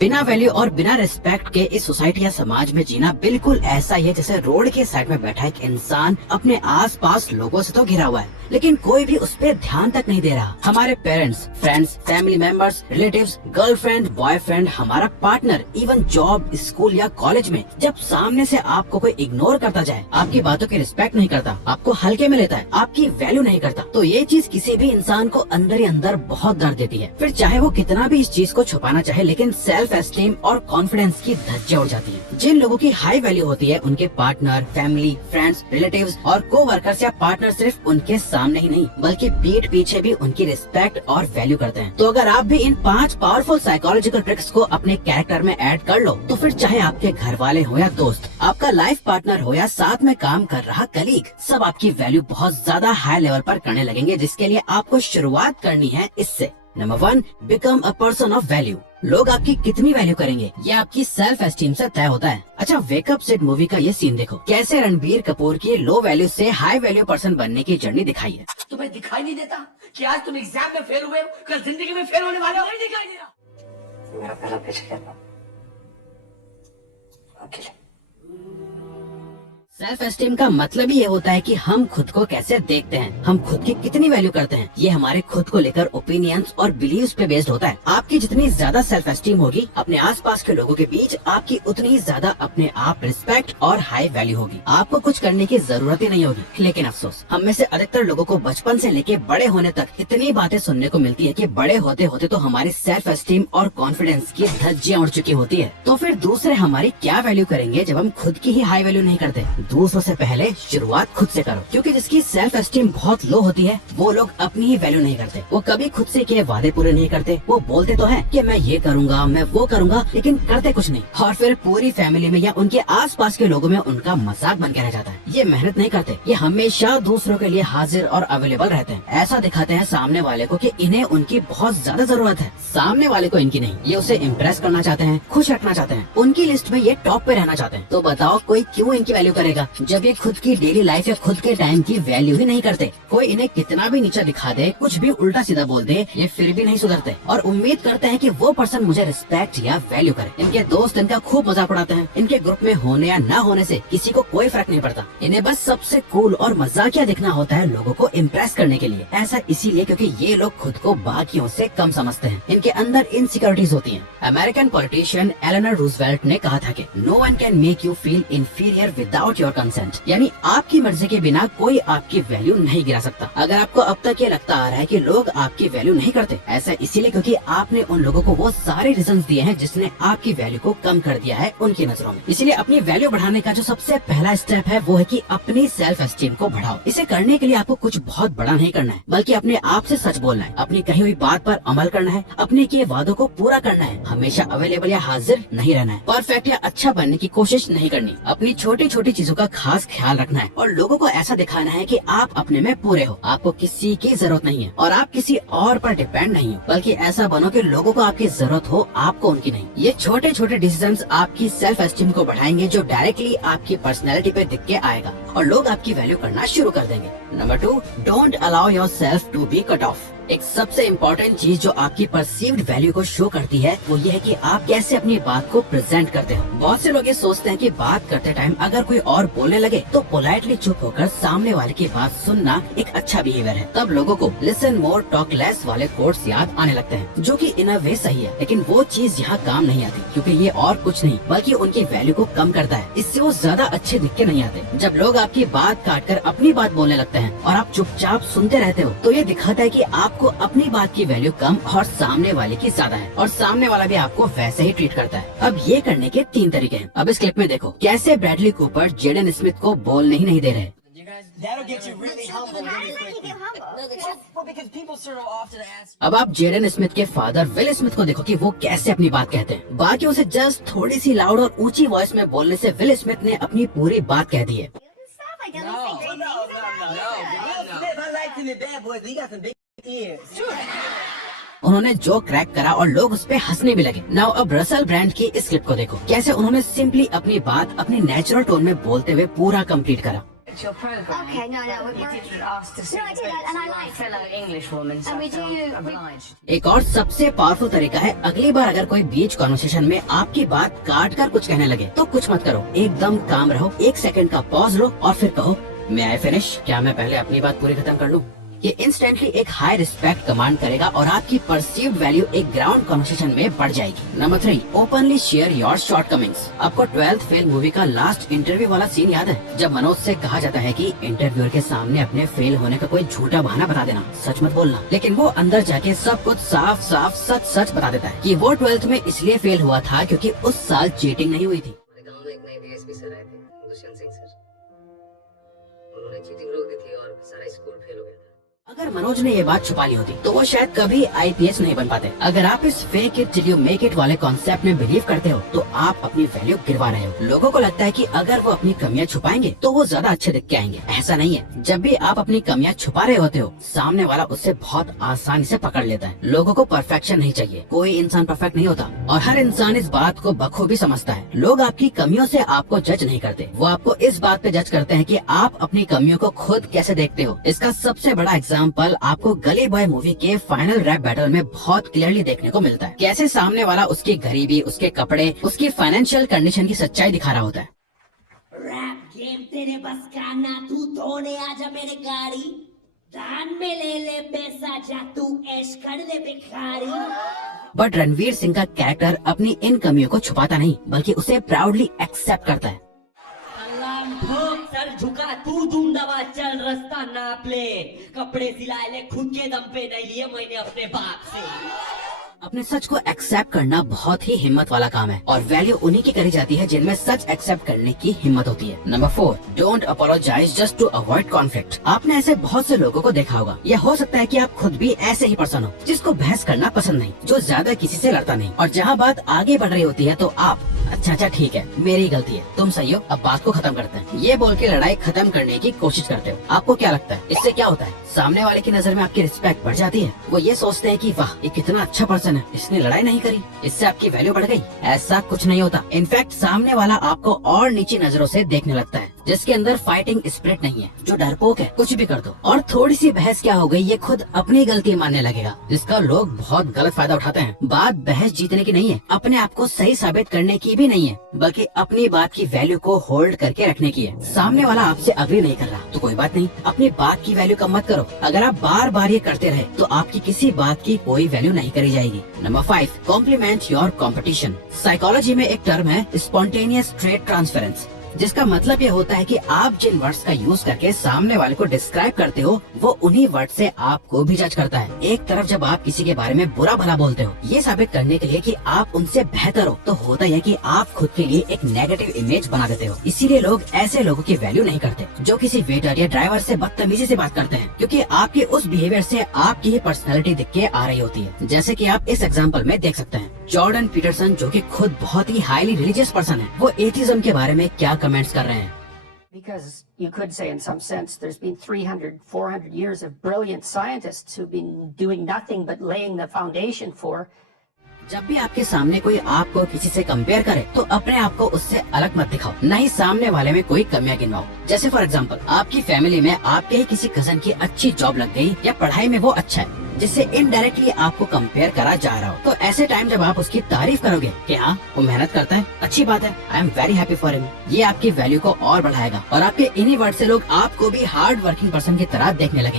बिना वैल्यू और बिना रिस्पेक्ट के इस सोसाइटी या समाज में जीना बिल्कुल ऐसा ही है जैसे रोड के साइड में बैठा एक इंसान अपने आसपास लोगों से तो घिरा हुआ है, लेकिन कोई भी उस पर ध्यान तक नहीं दे रहा। हमारे parents, friends, family members, relatives, girlfriend, boyfriend, हमारा पार्टनर, इवन जॉब, स्कूल या कॉलेज में जब सामने से आपको कोई इग्नोर करता जाए, आपकी बातों की रिस्पेक्ट नहीं करता, आपको हल्के में लेता है, आपकी वैल्यू नहीं करता, तो ये चीज किसी भी इंसान को अंदर ही अंदर बहुत दर्द देती है। फिर चाहे वो कितना भी इस चीज को छुपाना चाहे, लेकिन सेल्फ एस्टीम और कॉन्फिडेंस की धज्जियां उड़ जाती है। जिन लोगों की हाई वैल्यू होती है, उनके पार्टनर, फैमिली, फ्रेंड्स, रिलेटिव्स और कोवर्कर्स या पार्टनर सिर्फ उनके सामने ही नहीं बल्कि पीठ पीछे भी उनकी रिस्पेक्ट और वैल्यू करते हैं। तो अगर आप भी इन 5 पावरफुल साइकोलॉजिकल ट्रिक्स को अपने कैरेक्टर में ऐड कर लो, तो फिर चाहे आपके घर वाले हो या दोस्त, आपका लाइफ पार्टनर हो या साथ में काम कर रहा कलीग, सब आपकी वैल्यू बहुत ज्यादा हाई लेवल पर करने लगेंगे, जिसके लिए आपको शुरुआत करनी है इससे। Number 1, become a person of value. लोग आपकी कितनी वैल्यू करेंगे ये आपकी सेल्फ एस्टीम से तय होता है। अच्छा, वेकअप सिड मूवी का ये सीन देखो, कैसे रणबीर कपूर की लो वैल्यू से हाई वैल्यू पर्सन बनने की जर्नी दिखाई है। तुम्हें दिखाई नहीं देता कि आज तुम एग्जाम में फेल हुए हो, कल जिंदगी में फेल होने वाले हो? नहीं दिखाई दे रहा। मेरा पहला पेज है अकेले। सेल्फ एस्टीम का मतलब ही ये होता है कि हम खुद को कैसे देखते हैं, हम खुद की कितनी वैल्यू करते हैं। ये हमारे खुद को लेकर ओपिनियंस और बिलीव्स पे बेस्ड होता है। आपकी जितनी ज्यादा सेल्फ एस्टीम होगी, अपने आसपास के लोगों के बीच आपकी उतनी ही ज्यादा अपने आप रिस्पेक्ट और हाई वैल्यू होगी। आपको कुछ करने की जरूरत ही नहीं होगी। लेकिन अफसोस, हम में से अधिकतर लोगों को बचपन से लेके बड़े होने तक इतनी बातें सुनने को मिलती है कि बड़े होते होते तो हमारी सेल्फ एस्टीम और कॉन्फिडेंस की धज्जियां उड़ चुकी होती है। तो फिर दूसरे हमारी क्या वैल्यू करेंगे जब हम खुद की ही हाई वैल्यू नहीं करते। दूसरों से पहले शुरुआत खुद से करो, क्योंकि जिसकी सेल्फ एस्टीम बहुत लो होती है वो लोग अपनी ही वैल्यू नहीं करते। वो कभी खुद से किए वादे पूरे नहीं करते। वो बोलते तो है कि मैं ये करूंगा, मैं वो करूंगा, लेकिन करते कुछ नहीं। और फिर पूरी फैमिली में या उनके आसपास के लोगों में उनका मजाक बन के रह जाता है। ये मेहनत नहीं करते, ये हमेशा दूसरों के लिए हाजिर और अवेलेबल रहते हैं। ऐसा दिखाते हैं सामने वाले को कि इन्हें उनकी बहुत ज्यादा जरूरत है, सामने वाले को इनकी नहीं। ये उसे इम्प्रेस करना चाहते हैं, खुश रखना चाहते हैं, उनकी लिस्ट में ये टॉप पे रहना चाहते हैं। तो बताओ कोई क्यों इनकी वैल्यू करेगा जब ये खुद की डेली लाइफ या खुद के टाइम की वैल्यू ही नहीं करते। कोई इन्हें कितना भी नीचा दिखा दे, कुछ भी उल्टा सीधा बोल दे, ये फिर भी नहीं सुधरते और उम्मीद करते हैं कि वो पर्सन मुझे रिस्पेक्ट या वैल्यू करे। इनके दोस्त इनका खूब मजाक उड़ाते हैं। इनके ग्रुप में होने या न होने से किसी को कोई फर्क नहीं पड़ता। इन्हें बस सबसे कूल और मजाकिया दिखना होता है लोगों को इम्प्रेस करने के लिए। ऐसा इसीलिए क्योंकि ये लोग खुद को बाकियों से कम समझते हैं। इनके अंदर इनसिक्योरिटीज होती हैं। अमेरिकन पॉलिटिशियन एलेनर रूजवेल्ट ने कहा था कि no one can make you feel inferior without your consent, यानी आपकी मर्जी के बिना कोई आपकी वैल्यू नहीं गिरा सकता। अगर आपको अब तक ये लगता आ रहा है कि लोग आपकी वैल्यू नहीं करते, ऐसा इसीलिए क्योंकि आपने उन लोगों को वो सारे रीजंस दिए हैं जिसने आपकी वैल्यू को कम कर दिया है उनकी नजरों में। इसीलिए अपनी वैल्यू बढ़ाने का जो सबसे पहला स्टेप है वो है कि अपनी सेल्फ एस्टीम को बढ़ाओ। इसे करने के लिए आपको कुछ बहुत बड़ा नहीं करना है, बल्कि अपने आप से सच बोलना है, अपनी कही हुई बात पर अमल करना है, अपने किए वादों को पूरा करना है, हमेशा अवेलेबल या हाजिर नहीं रहना है, परफेक्ट या अच्छा बनने की कोशिश नहीं करनी, अपनी छोटी छोटी चीजों का खास ख्याल रखना है और लोगों को ऐसा दिखाना है कि आप अपने में पूरे हो, आपको किसी की जरूरत नहीं है और आप किसी और पर डिपेंड नहीं हो, बल्कि ऐसा बनो कि लोगों को आपकी जरूरत हो, आपको उनकी नहीं। ये छोटे छोटे डिसीजंस आपकी सेल्फ एस्टीम को बढ़ाएंगे, जो डायरेक्टली आपकी पर्सनैलिटी पे दिख के आएगा और लोग आपकी वैल्यू करना शुरू कर देंगे। Number 2, don't allow yourself to be cut off. एक सबसे इम्पोर्टेंट चीज जो आपकी परसीव्ड वैल्यू को शो करती है वो ये है कि आप कैसे अपनी बात को प्रेजेंट करते हो। बहुत से लोग ये सोचते हैं कि बात करते टाइम अगर कोई और बोलने लगे तो पोलाइटली चुप होकर सामने वाले की बात सुनना एक अच्छा बिहेवियर है। तब लोगों को लिसन मोर टॉक लेस वाले कोट्स याद आने लगते हैं, जो कि इन अ वे सही है, लेकिन वो चीज यहाँ काम नहीं आती, क्योंकि ये और कुछ नहीं बल्कि उनकी वैल्यू को कम करता है। इससे वो ज्यादा अच्छे दिख के नहीं आते। जब लोग आपकी बात काट कर अपनी बात बोलने लगते हैं और आप चुपचाप सुनते रहते हो, तो ये दिखाता है कि आपको अपनी बात की वैल्यू कम और सामने वाले की ज्यादा है और सामने वाला भी आपको वैसे ही ट्रीट करता है। अब ये करने के 3 तरीके हैं। अब इस क्लिप में देखो कैसे ब्रैडली कूपर जेडन स्मिथ को बोलने ही नहीं दे रहे। अब आप जेडन स्मिथ के फादर विल स्मिथ को देखो कि वो कैसे अपनी बात कहते हैं। बाकियों से जस्ट थोड़ी सी लाउड और ऊंची वॉइस में बोलने से विल स्मिथ ने अपनी पूरी बात कह दी है। उन्होंने जो क्रैक करा और लोग उस पे हंसने भी लगे। नाउ अब रसल ब्रांड की इस क्लिप को देखो, कैसे उन्होंने सिंपली अपनी बात अपनी नेचुरल टोन में बोलते हुए पूरा कंप्लीट करा। liked your program. Okay, no, You we're... did ask to see No, I the did, books and I of my liked fellow English woman, so And we I felt do- obliged. एक और सबसे powerful तरीका है, अगली बार अगर कोई बीच conversation में आपकी बात काट कर कुछ कहने लगे तो कुछ मत करो, एकदम काम रहो, 1 सेकंड का पॉज लो और फिर कहो, मैं आई फिनिश, क्या मैं पहले अपनी बात पूरी खत्म कर लूं? ये इंस्टेंटली एक हाई रिस्पेक्ट कमांड करेगा और आपकी परसीव्ड वैल्यू एक ग्राउंड कन्वर्सेशन में बढ़ जाएगी। Number 3, openly share your shortcomings. आपको 12th फेल मूवी का लास्ट इंटरव्यू वाला सीन याद है, जब मनोज से कहा जाता है कि इंटरव्यूअर के सामने अपने फेल होने का कोई झूठा बहाना बता देना, सच मत बोलना, लेकिन वो अंदर जाके सब कुछ साफ साफ सच सच बता देता है कि वो 12th में इसलिए फेल हुआ था क्योंकि उस साल चीटिंग नहीं हुई थी। गांव में एक नए डीएसपी सर आए थे, दुष्यंत सिंह सर। उन्होंने चीटिंग रोक दी थी और सारा स्कूल फेल हो गया था। अगर मनोज ने ये बात छुपा ली होती तो वो शायद कभी आईपीएस नहीं बन पाते। अगर आप इस fake it till you make it वाले कॉन्सेप्ट में बिलीव करते हो तो आप अपनी वैल्यू गिरवा रहे हो। लोगों को लगता है कि अगर वो अपनी कमियां छुपाएंगे तो वो ज्यादा अच्छे दिख के आएंगे। ऐसा नहीं है। जब भी आप अपनी कमियां छुपा रहे होते हो, सामने वाला उससे बहुत आसानी से पकड़ लेता है। लोगों को परफेक्शन नहीं चाहिए, कोई इंसान परफेक्ट नहीं होता और हर इंसान इस बात को बखूबी समझता है। लोग आपकी कमियों से आपको जज नहीं करते, वो आपको इस बात पे जज करते हैं कि आप अपनी कमियों को खुद कैसे देखते हो। इसका सबसे बड़ा एग्जाम्पल आपको गली बॉय मूवी के फाइनल रैप बैटल में बहुत क्लियरली देखने को मिलता है। कैसे सामने वाला उसकी गरीबी, उसके कपड़े, उसकी फाइनेंशियल कंडीशन की सच्चाई दिखा रहा होता है। रैप गेम तेरे बस का ना, तू धोने आजा मेरे गाड़ी, दान में ले पैसा, जा तू ऐश कर ले भिखारी। बट रणवीर सिंह का कैरेक्टर अपनी इन कमियों को छुपाता नहीं, बल्कि उसे प्राउडली एक्सेप्ट करता है। अल्लाह ठोक, सर झुका, तू धूम दबा, चल रास्ता नाप ले, कपड़े सिलाए ले खुद के दम पे, नहीं लिए मैंने अपने बाप से। अपने सच को एक्सेप्ट करना बहुत ही हिम्मत वाला काम है और वैल्यू उन्हीं की करी जाती है जिनमें सच एक्सेप्ट करने की हिम्मत होती है। Number 4, don't apologise just to avoid conflict. आपने ऐसे बहुत से लोगों को देखा होगा, या हो सकता है कि आप खुद भी ऐसे ही पर्सन हो जिसको बहस करना पसंद नहीं, जो ज्यादा किसी से लड़ता नहीं, और जहाँ बात आगे बढ़ रही होती है तो आप अच्छा ठीक है, मेरी गलती है, तुम सही हो, अब बात को खत्म करते हैं, ये बोल के लड़ाई खत्म करने की कोशिश करते हो। आपको क्या लगता है इससे क्या होता है? सामने वाले की नजर में आपकी रिस्पेक्ट बढ़ जाती है। वो ये सोचते हैं कि वाह, ये कितना अच्छा पर्सन है, इसने लड़ाई नहीं करी, इससे आपकी वैल्यू बढ़ गई। ऐसा कुछ नहीं होता। इनफैक्ट सामने वाला आपको और नीची नजरों से देखने लगता है। जिसके अंदर फाइटिंग स्पिरिट नहीं है, जो डरपोक है, कुछ भी कर दो, और थोड़ी सी बहस क्या हो गई, ये खुद अपनी गलती मानने लगेगा, जिसका लोग बहुत गलत फायदा उठाते हैं। बात बहस जीतने की नहीं है, अपने आप को सही साबित करने की भी नहीं है, बल्कि अपनी बात की वैल्यू को होल्ड करके रखने की है। सामने वाला आपसे अग्री नहीं कर रहा तो कोई बात नहीं, अपनी बात की वैल्यू कम मत करो। अगर आप बार बार ये करते रहे तो आपकी किसी बात की कोई वैल्यू नहीं करी जाएगी। Number 5, compliment your competition. Psychology में एक टर्म है स्पॉन्टेनियस ट्रेट ट्रांसफरेंस, जिसका मतलब ये होता है कि आप जिन वर्ड्स का यूज करके सामने वाले को डिस्क्राइब करते हो, वो उन्हीं वर्ड से आपको भी जज करता है। एक तरफ जब आप किसी के बारे में बुरा भला बोलते हो, ये साबित करने के लिए कि आप उनसे बेहतर हो, तो होता यह कि आप खुद के लिए एक नेगेटिव इमेज बना देते हो। इसीलिए लोग ऐसे लोगों की वैल्यू नहीं करते जो किसी वेटर या ड्राइवर से बदतमीजी से बात करते हैं, क्योंकि आपके उस बिहेवियर से आपकी ही पर्सनैलिटी दिख के आ रही होती है। जैसे कि आप इस एग्जाम्पल में देख सकते हैं। जॉर्डन पीटरसन, जो कि खुद बहुत ही हाईली रिलीजियस पर्सन है, वो एथिज्म के बारे में क्या कमेंट्स कर रहे हैं। Because you could say in some sense there's been 300, 400 years of brilliant scientists who've been doing nothing but laying the foundation for. जब भी आपके सामने कोई आपको किसी से कंपेयर करे तो अपने आप को उससे अलग मत दिखाओ, न ही सामने वाले में कोई कमियां गिनवाओ। जैसे फॉर एग्जांपल, आपकी फैमिली में आपके ही किसी कजन की अच्छी जॉब लग गई या पढ़ाई में वो अच्छा है, जिससे इनडायरेक्टली आपको कंपेयर करा जा रहा हो, तो ऐसे टाइम जब आप उसकी तारीफ करोगे कि हाँ वो मेहनत करता है, अच्छी बात है, I am very happy for him, ये आपकी वैल्यू को और बढ़ाएगा और आपके इन्हीं वर्ड से लोग आपको भी हार्ड वर्किंग पर्सन की तरह देखने लगे।